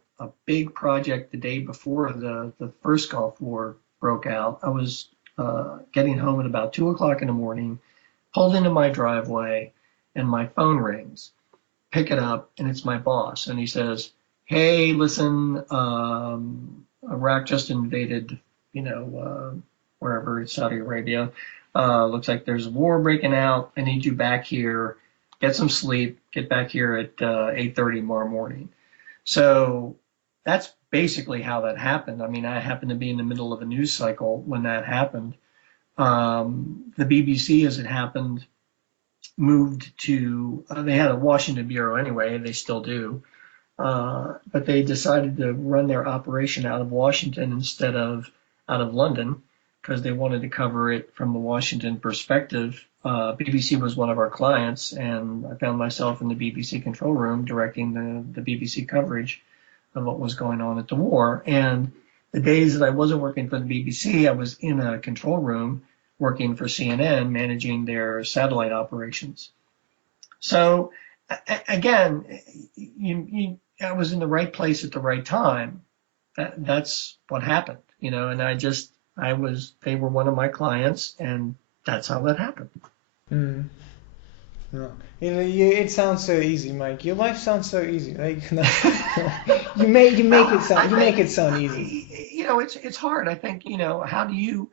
big project the day before the first Gulf War broke out. I was getting home at about 2 o'clock in the morning, pulled into my driveway, and my phone rings. Pick it up, and it's my boss. And he says, "Hey, listen, Iraq just invaded, wherever, Saudi Arabia. Looks like there's a war breaking out. I need you back here. Get some sleep. Get back here at 8:30 tomorrow morning." So that's basically how that happened. I mean, I happened to be in the middle of a news cycle when that happened. The BBC, as it happened, moved to, they had a Washington bureau anyway, they still do, but they decided to run their operation out of Washington instead of out of London because they wanted to cover it from the Washington perspective. BBC was one of our clients, and I found myself in the BBC control room directing the BBC coverage of what was going on at the war. And the days that I wasn't working for the BBC, I was in a control room working for CNN, managing their satellite operations. So again, I was in the right place at the right time. That's what happened, and they were one of my clients, and that's how that happened. Mm. No. It sounds so easy, Mike. Your life sounds so easy. Like, no. I You think, make it sound easy. it's hard. I think, how do you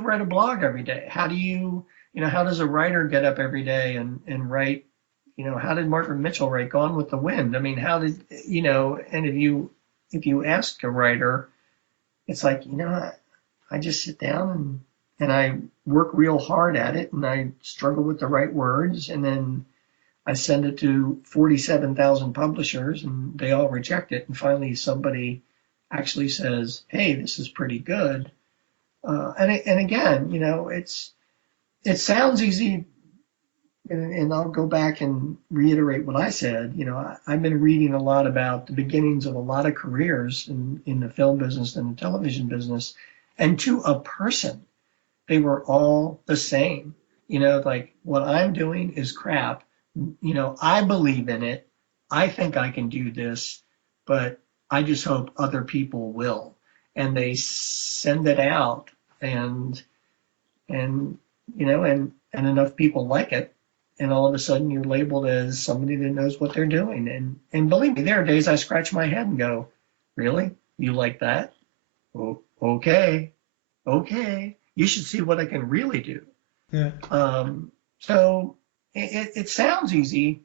write a blog every day? How does a writer get up every day and write? How did Margaret Mitchell write Gone with the Wind? I mean, how did, and if you ask a writer, it's like, I just sit down and I work real hard at it and I struggle with the right words, and then I send it to 47,000 publishers and they all reject it. And finally somebody actually says, "Hey, this is pretty good." And again, it sounds easy. And I'll go back and reiterate what I said. I've been reading a lot about the beginnings of a lot of careers in the film business and the television business. And to a person, they were all the same. Like, what I'm doing is crap. I believe in it. I think I can do this, but I just hope other people will. And they send it out, and and and enough people like it, and all of a sudden you're labeled as somebody that knows what they're doing. And believe me, there are days I scratch my head and go, "Really? You like that? Oh, okay, okay. You should see what I can really do." Yeah. So it sounds easy,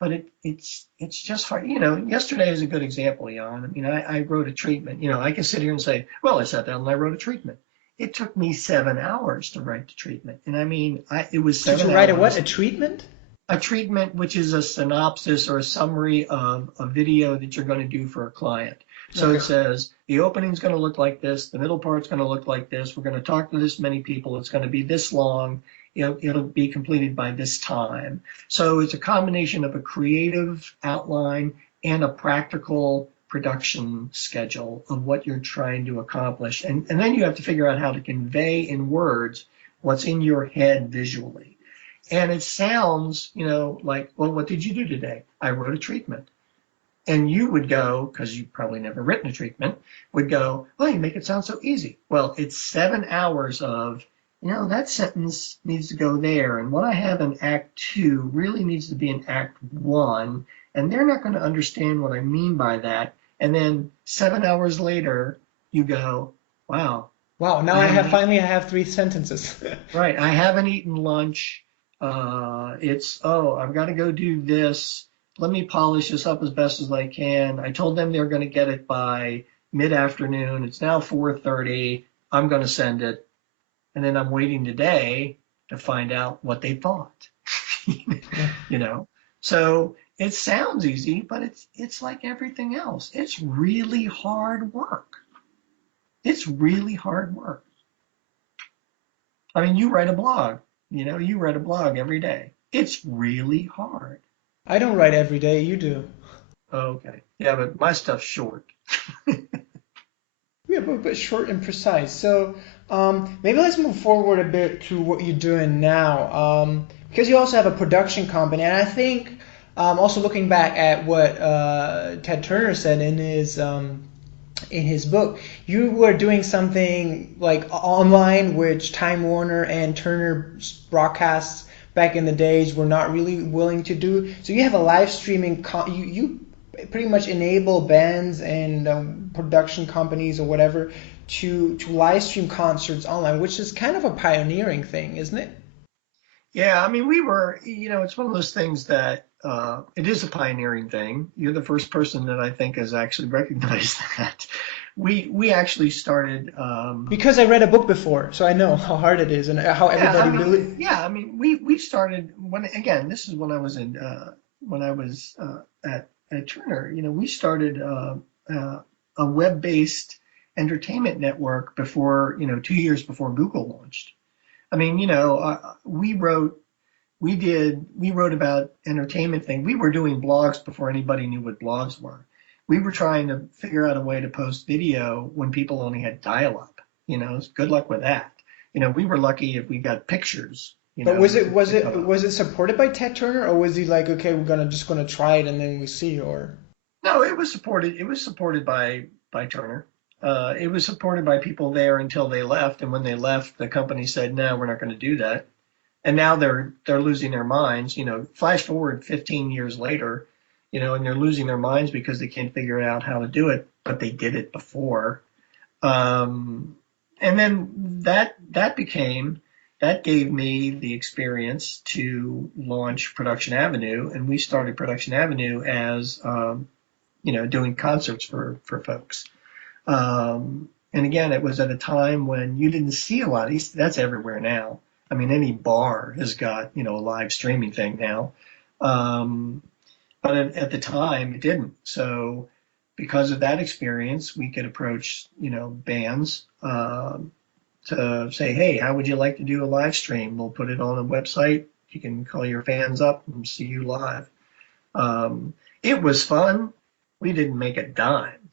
but it's just hard. Yesterday is a good example, Jan. I mean, I wrote a treatment. I can sit here and say, "Well, I sat down and I wrote a treatment." It took me 7 hours to write the treatment, and I mean, it was To 7 write a what? hours. A treatment? A treatment, which is a synopsis or a summary of a video that you're going to do for a client. So Okay. it says the opening's going to look like this, the middle part's going to look like this. We're going to talk to this many people. It's going to be this long. It'll be completed by this time. So it's a combination of a creative outline and a practical production schedule of what you're trying to accomplish. And then you have to figure out how to convey in words what's in your head visually. And it sounds, like, "Well, what did you do today?" "I wrote a treatment." And you would go, because you've probably never written a treatment, would go, "Oh, you make it sound so easy." Well, it's 7 hours of that sentence needs to go there. And what I have in Act 2 really needs to be in Act 1. And they're not going to understand what I mean by that. And then 7 hours later, you go, wow, Wow, now I haven't eaten. I have three sentences. Right, I haven't eaten lunch. I've got to go do this. Let me polish this up as best as I can. I told them they're going to get it by mid-afternoon. It's now 4:30. I'm going to send it. And then I'm waiting today to find out what they thought. you know. So it sounds easy, but it's like everything else. It's really hard work. It's really hard work. I mean, you write a blog. You write a blog every day. It's really hard. I don't write every day, you do. Okay. Yeah, but my stuff's short. Yeah, but short and precise. So maybe let's move forward a bit to what you're doing now. Because you also have a production company, and I think also looking back at what Ted Turner said in his book, you were doing something like online, which Time Warner and Turner broadcasts back in the days were not really willing to do. So you have a live streaming. You pretty much enable bands and production companies or whatever to live stream concerts online, which is kind of a pioneering thing, isn't it? Yeah, I mean, it's one of those things that it is a pioneering thing. You're the first person that I think has actually recognized that. We actually started. Because I read a book before, so I know how hard it is and how Yeah, I everybody mean, really. yeah, I mean, we started this is when I was at Turner. We started a web-based entertainment network before 2 years before Google launched. I mean, we wrote about entertainment thing. We were doing blogs before anybody knew what blogs were. We were trying to figure out a way to post video when people only had dial-up. Good luck with that. We were lucky if we got pictures. But To come up. was it supported by Ted Turner, or was he like, okay, we're gonna try it and then we see, or? No, it was supported. It was supported by Turner. It was supported by people there until they left, and when they left, the company said, "No, we're not going to do that." And now they're losing their minds. Flash forward 15 years later, and they're losing their minds because they can't figure out how to do it, but they did it before. And then that gave me the experience to launch Production Avenue, and we started Production Avenue as doing concerts for folks. And again, it was at a time when you didn't see a lot. That's everywhere now. I mean, any bar has got a live streaming thing now. But at the time, it didn't. So because of that experience, we could approach bands to say, hey, how would you like to do a live stream? We'll put it on a website. You can call your fans up and see you live. It was fun. We didn't make a dime,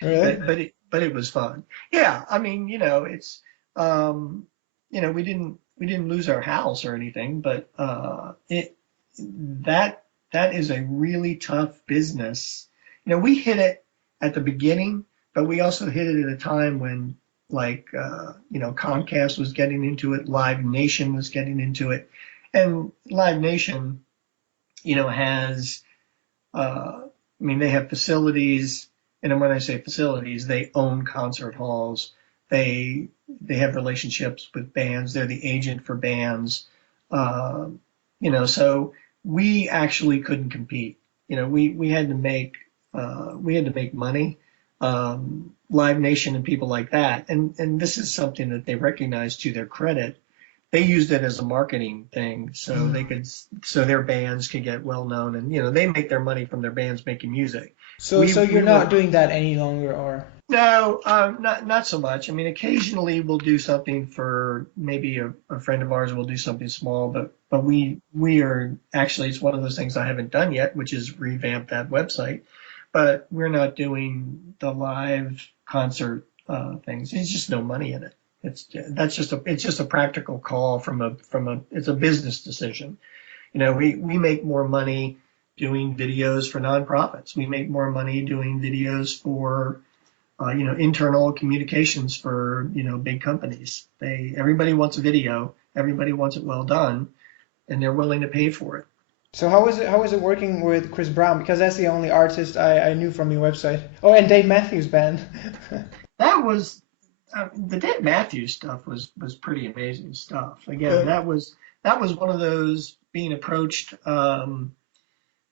Really? but it was fun. Yeah, I mean, it's we didn't lose our house or anything, but it that that is a really tough business. We hit it at the beginning, but we also hit it at a time when Comcast was getting into it, Live Nation was getting into it, and Live Nation, has they have facilities, and when I say facilities, they own concert halls. They have relationships with bands. They're the agent for bands. So we actually couldn't compete. We had to make money. Live Nation and people like that, and this is something that they recognized to their credit. They used it as a marketing thing, so their bands could get well known, and they make their money from their bands making music. So you're not doing that any longer, or? No, not so much. I mean, occasionally we'll do something for maybe a friend of ours will do something small, but we are actually, it's one of those things I haven't done yet, which is revamp that website. But we're not doing the live concert things. There's just no money in it. It's just a practical call it's a business decision. We make more money doing videos for nonprofits. We make more money doing videos for internal communications for, big companies. Everybody wants a video, everybody wants it well done, and they're willing to pay for it. So how was it working with Chris Brown? Because that's the only artist I knew from your website. Oh, and Dave Matthews Band. That was the Dave Matthews stuff was pretty amazing stuff. Again, Uh, that was one of those being approached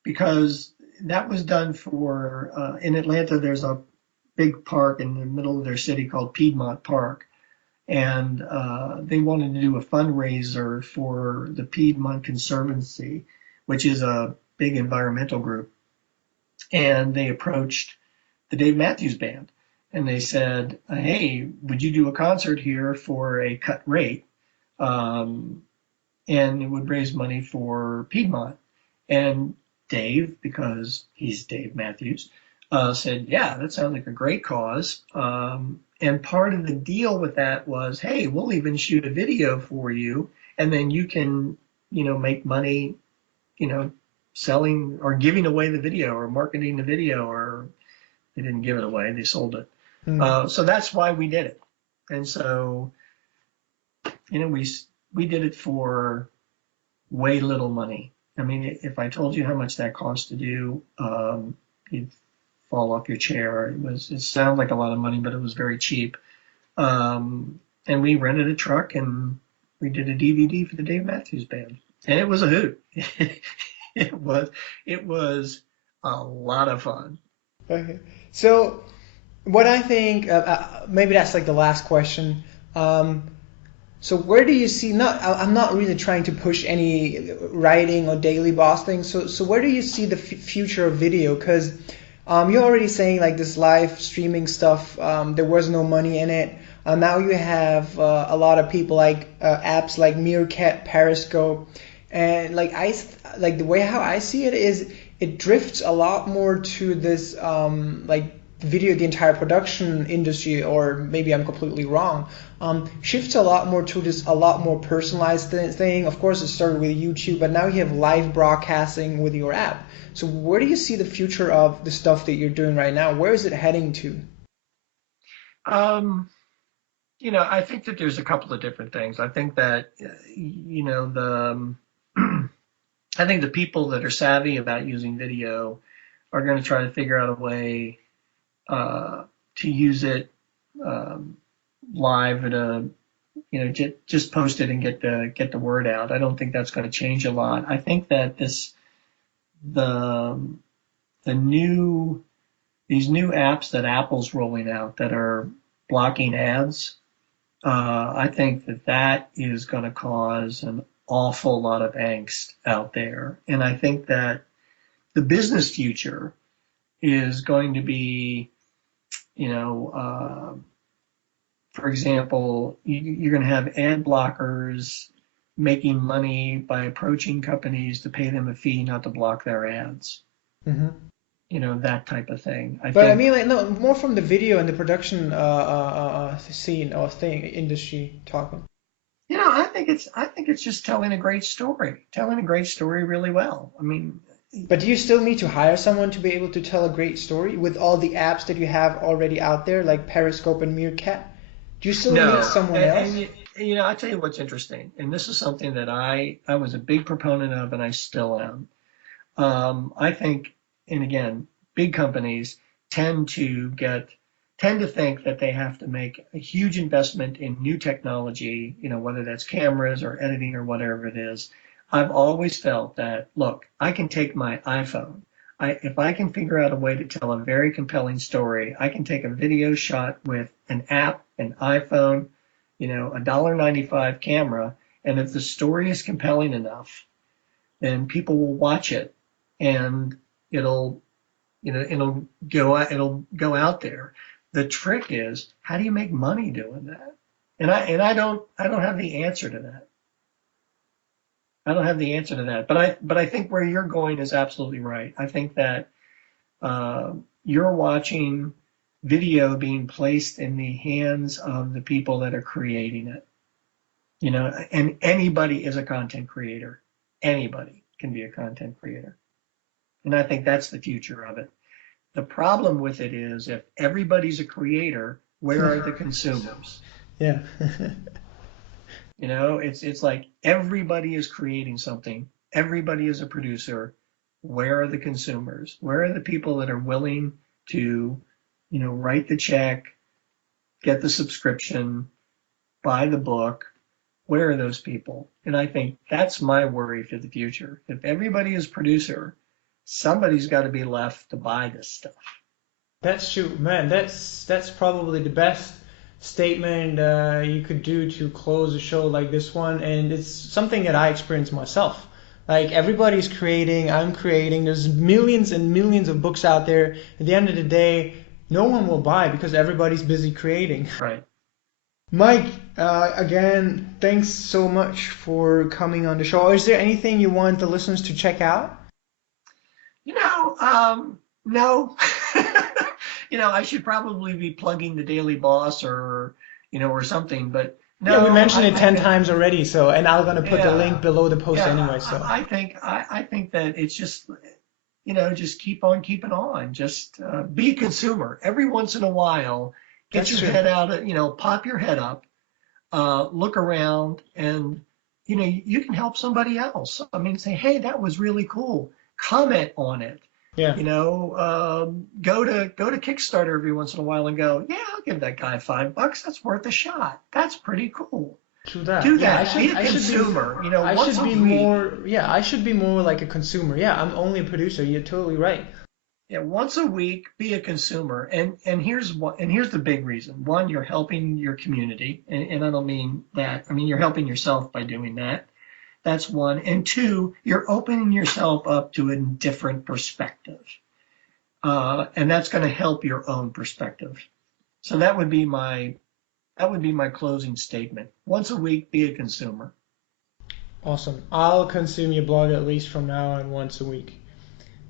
because that was done for in Atlanta. There's a big park in the middle of their city called Piedmont Park, and they wanted to do a fundraiser for the Piedmont Conservancy, which is a big environmental group. And they approached the Dave Matthews Band, and they said, "Hey, would you do a concert here for a cut rate?" Um, and it would raise money for Piedmont. And Dave, because he's Dave Matthews, said, "Yeah, that sounds like a great cause." And part of the deal with that was, "Hey, we'll even shoot a video for you, and then you can, make money, you know, selling or giving away the video or marketing the video." Or they didn't give it away; they sold it. hmm. So that's why we did it. And so, we did it for way little money. I mean, if I told you how much that cost to do, you'd fall off your chair. It sounds like a lot of money, but it was very cheap. And we rented a truck and we did a DVD for the Dave Matthews Band, and it was a hoot. it was a lot of fun. Okay. So what I think, maybe that's like the last question. Um, So where do you see? I'm not really trying to push any writing or daily boss thing. So where do you see the future of video? Because you're already saying like this live streaming stuff. There was no money in it. Now you have a lot of people like apps like Meerkat, Periscope, and like the way how I see it is it drifts a lot more to this like video, the entire production industry, or maybe I'm completely wrong, shifts a lot more to this a lot more personalized thing. Of course, it started with YouTube, but now you have live broadcasting with your app. So where do you see the future of the stuff that you're doing right now? Where is it heading to? Um, I think that there's a couple of different things. I think that, I think the people that are savvy about using video are going to try to figure out a way uh, to use it um, live at a, just post it and get the word out. I don't think that's going to change a lot. I think that the the new these new apps that Apple's rolling out that are blocking ads, I think that is going to cause an awful lot of angst out there. And I think that the business future is going to be, you know, for example, you're going to have ad blockers making money by approaching companies to pay them a fee not to block their ads. Hmm. That type of thing. I But I think, mean, like, no, more from the video and the production scene or thing industry talking. I think it's just telling a great story really well. I mean, But do you still need to hire someone to be able to tell a great story with all the apps that you have already out there, like Periscope and Meerkat? Do you still need no, someone and, else? I tell you what's interesting, and this is something that I was a big proponent of, and I still am. I think, and again, big companies tend to think that they have to make a huge investment in new technology, whether that's cameras or editing or whatever it is. I've always felt that, look, I can take my iPhone. If I can figure out a way to tell a very compelling story, I can take a video shot with an app, an iPhone, a $1.95 camera, and if the story is compelling enough, then people will watch it, and it'll it'll go out there. The trick is, how do you make money doing that? And I don't have the answer to that. I don't have the answer to that. But I think where you're going is absolutely right. I think that you're watching video being placed in the hands of the people that are creating it. And anybody is a content creator. Anybody can be a content creator. And I think that's the future of it. The problem with it is if everybody's a creator, where are the consumers? Yeah. You know, it's like everybody is creating something. Everybody is a producer. Where are the consumers? Where are the people that are willing to, write the check, get the subscription, buy the book? Where are those people? And I think that's my worry for the future. If everybody is producer, somebody's got to be left to buy this stuff. That's true, man. That's probably the best statement you could do to close a show like this one, and it's something that I experienced myself. Like everybody's creating, I'm creating. There's millions and millions of books out there. At the end of the day, no one will buy because everybody's busy creating. Right. Mike, again, thanks so much for coming on the show. Is there anything you want the listeners to check out? No. I should probably be plugging the Daily Boss or something, but no. Yeah, we mentioned it 10 times already, so, and I'm gonna put the link below the post anyway. So I think that it's just just keep on keeping on. Just be a consumer. Every once in a while, get your head out. Pop your head up, look around, and you can help somebody else. I mean, say, hey, that was really cool. Comment on it. yeah, Go to Kickstarter every once in a while and go, yeah, I'll give that guy $5. That's worth a shot. That's pretty cool. do that. Do Yeah, that. Be a consumer. I once should be a week. more. Yeah, I should be more like a consumer. Yeah, I'm only a producer. You're totally right. Yeah, once a week, be a consumer. And here's the big reason. One, you're helping your community, and I don't mean that. I mean you're helping yourself by doing that. That's one. And two, you're opening yourself up to a different perspective. And that's going to help your own perspective. So that would be my closing statement. Once a week, be a consumer. Awesome. I'll consume your blog at least from now on once a week.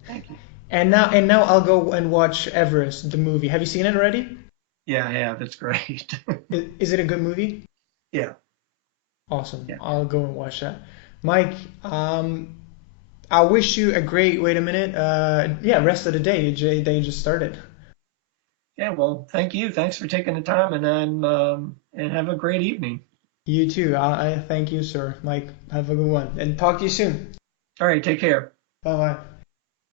Thank you. And now I'll go and watch Everest, the movie. Have you seen it already? Yeah, I have. It's great. Is it a good movie? Yeah. Awesome. Yeah. I'll go and watch that. Mike, I wish you a great, wait a minute, rest of the day that you just started. Yeah, well, thank you. Thanks for taking the time, and have a great evening. You too. I thank you, sir. Mike, have a good one. And talk to you soon. All right, take care. Bye-bye.